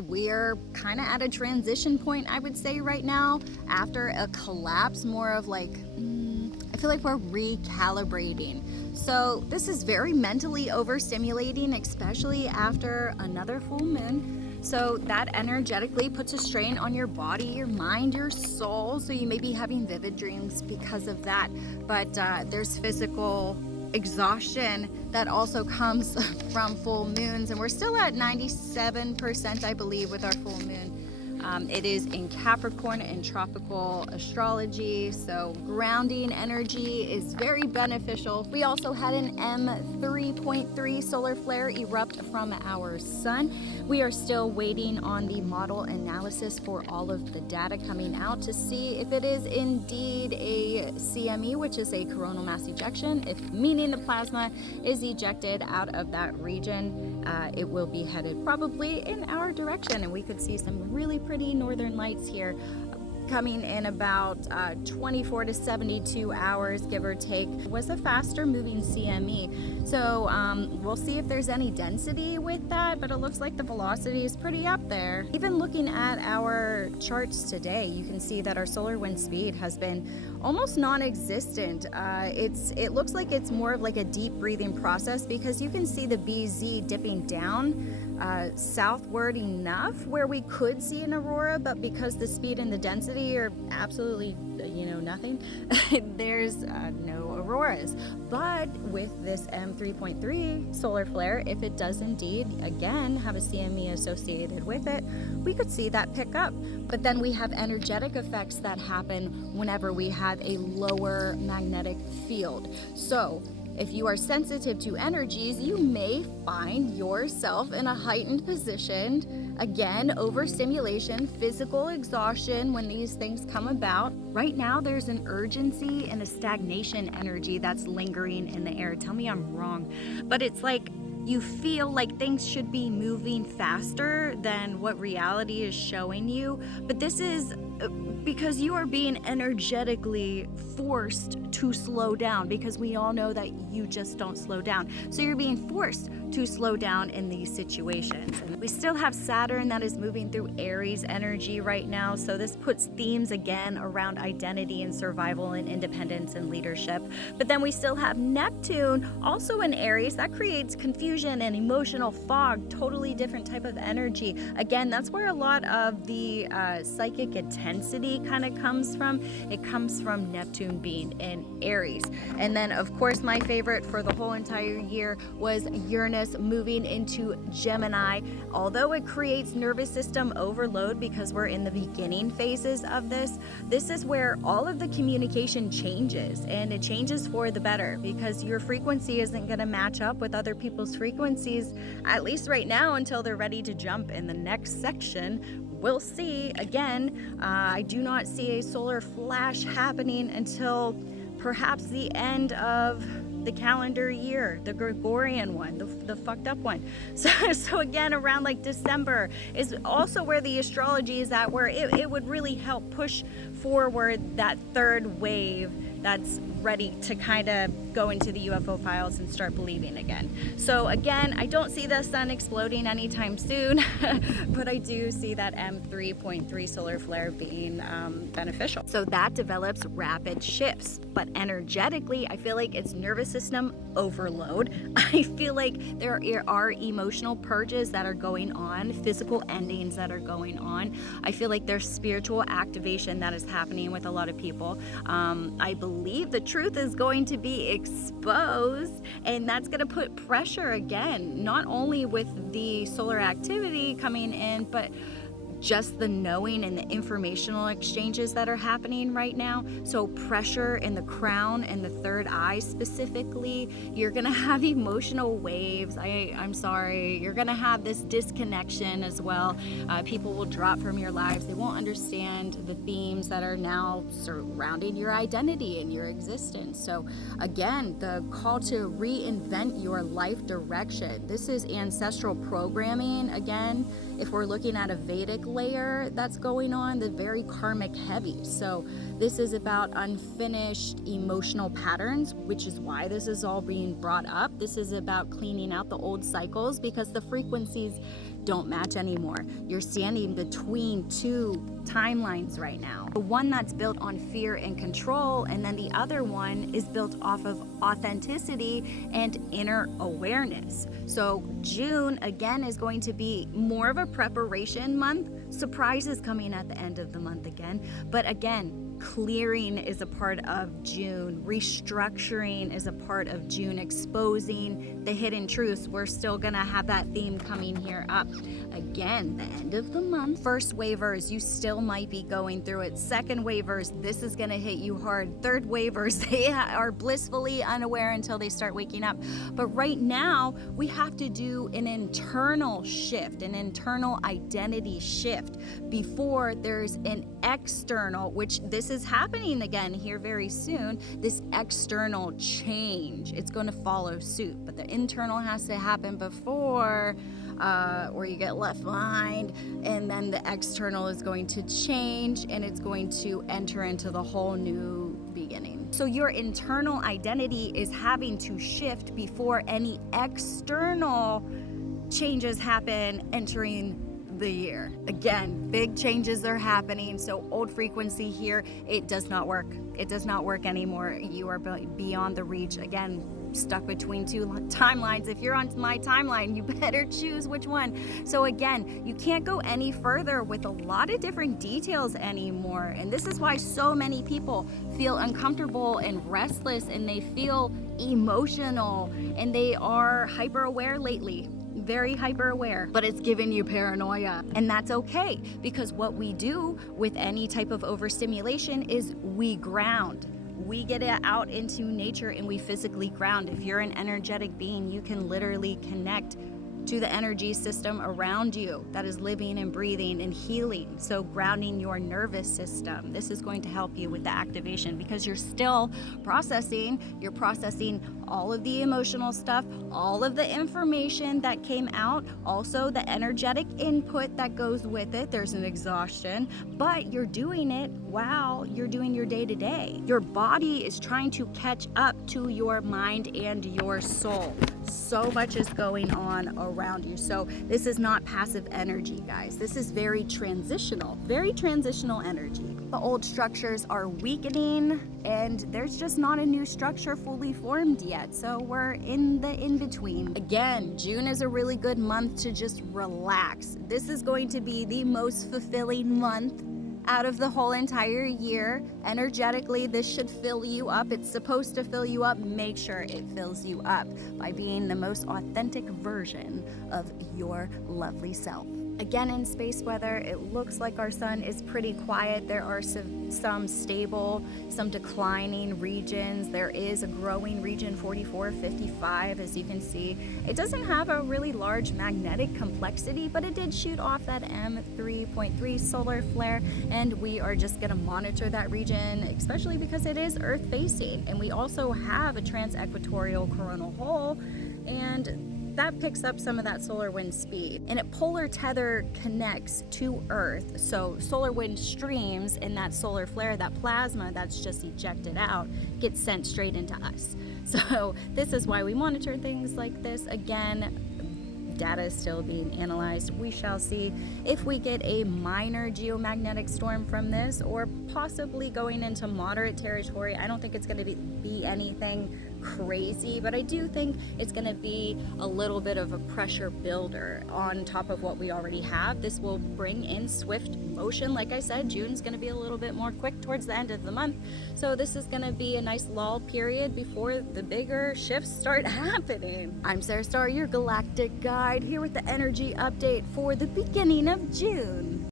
We're kind of at a transition point, I would say, right now, after a collapse, more of like, I feel like we're recalibrating. So this is very mentally overstimulating, especially after another full moon. So that energetically puts a strain on your body, your mind, your soul. So you may be having vivid dreams because of that. But there's physical exhaustion that also comes from full moons, and we're still at 97%, I believe, with our full moon. It is in Capricorn and tropical astrology, so grounding energy is very beneficial. We also had an M3.3 solar flare erupt from our sun. We are still waiting on the model analysis for all of the data coming out to see if it is indeed a CME, which is a coronal mass ejection, if meaning the plasma is ejected out of that region. It will be headed probably in our direction, and we could see some really pretty northern lights here coming in about 24 to 72 hours, give or take. It was a faster moving CME. So we'll see if there's any density with that, but it looks like the velocity is pretty up there. Even looking at our charts today, you can see that our solar wind speed has been almost non-existent. It looks like it's more of like a deep breathing process, because you can see the BZ dipping down southward enough where we could see an aurora, but because the speed and the density are absolutely, nothing, there's no auroras. But with this M3.3 solar flare, if it does indeed again have a CME associated with it, we could see that pick up. But then we have energetic effects that happen whenever we have a lower magnetic field. So if you are sensitive to energies, you may find yourself in a heightened position. Again, overstimulation, physical exhaustion when these things come about. Right now, there's an urgency and a stagnation energy that's lingering in the air. Tell me I'm wrong, but it's like you feel like things should be moving faster than what reality is showing you. But this is because you are being energetically forced to slow down, because we all know that you just don't slow down. So you're being forced to slow down in these situations. And we still have Saturn that is moving through Aries energy right now. So this puts themes again around identity and survival and independence and leadership. But then we still have Neptune also in Aries. That creates confusion and emotional fog, totally different type of energy. Again, that's where a lot of the psychic intensity kind of comes from. It comes from Neptune being in Aries. And then of course my favorite for the whole entire year was Uranus moving into Gemini. Although it creates nervous system overload because we're in the beginning phases of this is where all of the communication changes, and it changes for the better, because your frequency isn't going to match up with other people's frequencies, at least right now, until they're ready to jump in the next section. We'll see. Again, I do not see a solar flash happening until perhaps the end of the calendar year, the Gregorian one, the fucked up one. So again, around like December is also where the astrology is at, where it would really help push forward that third wave that's ready to kind of go into the UFO files and start believing again. So again, I don't see the sun exploding anytime soon, but I do see that M3.3 solar flare being beneficial. So that develops rapid shifts, but energetically, I feel like it's nervous system overload. I feel like there are emotional purges that are going on, physical endings that are going on. I feel like there's spiritual activation that is happening with a lot of people. I believe the truth is going to be exposed, and that's going to put pressure again, not only with the solar activity coming in, but just the knowing and the informational exchanges that are happening right now. So pressure in the crown and the third eye specifically. You're gonna have emotional waves. I'm sorry. You're gonna have this disconnection as well. People will drop from your lives. They won't understand the themes that are now surrounding your identity and your existence. So again, the call to reinvent your life direction. This is ancestral programming again. If we're looking at a Vedic layer that's going on, the very karmic heavy. So this is about unfinished emotional patterns, which is why this is all being brought up. This is about cleaning out the old cycles, because the frequencies don't match anymore. You're standing between two timelines right now. The one that's built on fear and control, and then the other one is built off of authenticity and inner awareness. So June, again, is going to be more of a preparation month. Surprises coming at the end of the month again. But again, clearing is a part of June. Restructuring is a part of June. Exposing the hidden truths. We're still gonna have that theme coming here up. Again, the end of the month. First waivers, you still might be going through it. Second waivers, this is gonna hit you hard. Third waivers, they are blissfully unaware until they start waking up. But right now, we have to do an internal shift, an internal identity shift before there's an external, which this is happening again here very soon, this external change. It's going to follow suit, but the internal has to happen before or you get left behind, and then the external is going to change and it's going to enter into the whole new beginning. So your internal identity is having to shift before any external changes happen entering the year. Again, big changes are happening. So old frequency here, it does not work. It does not work anymore. You are beyond the reach. Again, stuck between two timelines. If you're on my timeline, you better choose which one. So again, you can't go any further with a lot of different details anymore. And this is why so many people feel uncomfortable and restless, and they feel emotional, and they are hyper aware lately. Very hyper aware, but it's giving you paranoia. And that's okay, because what we do with any type of overstimulation is we ground. We get it out into nature and we physically ground. If you're an energetic being, you can literally connect to the energy system around you that is living and breathing and healing. So grounding your nervous system, this is going to help you with the activation, because you're still processing. You're processing all of the emotional stuff, all of the information that came out, also the energetic input that goes with it. There's an exhaustion, but you're doing it while you're doing your day-to-day. Your body is trying to catch up to your mind and your soul. So much is going on around you. So this is not passive energy, guys. This is very transitional energy. The old structures are weakening, and there's just not a new structure fully formed yet. So we're in the in-between. Again, June is a really good month to just relax. This is going to be the most fulfilling month out of the whole entire year. Energetically, this should fill you up. It's supposed to fill you up. Make sure it fills you up by being the most authentic version of your lovely self. Again, in space weather, it looks like our sun is pretty quiet. There are some stable, some declining regions. There is a growing region, 44, 55, as you can see. It doesn't have a really large magnetic complexity, but it did shoot off that M3.3 solar flare, and we are just gonna monitor that region, especially because it is Earth facing. And we also have a trans-equatorial coronal hole, and that picks up some of that solar wind speed, and it polar tether connects to Earth. So solar wind streams in that solar flare, that plasma that's just ejected out, gets sent straight into us. So this is why we monitor things like this. Again, data is still being analyzed. We shall see if we get a minor geomagnetic storm from this, or possibly going into moderate territory. I don't think it's going to be anything crazy, but I do think it's going to be a little bit of a pressure builder on top of what we already have. This will bring in swift motion. Like I said, June's going to be a little bit more quick towards the end of the month. So this is going to be a nice lull period before the bigger shifts start happening. I'm Sarah Star, your galactic guide, here with the energy update for the beginning of June.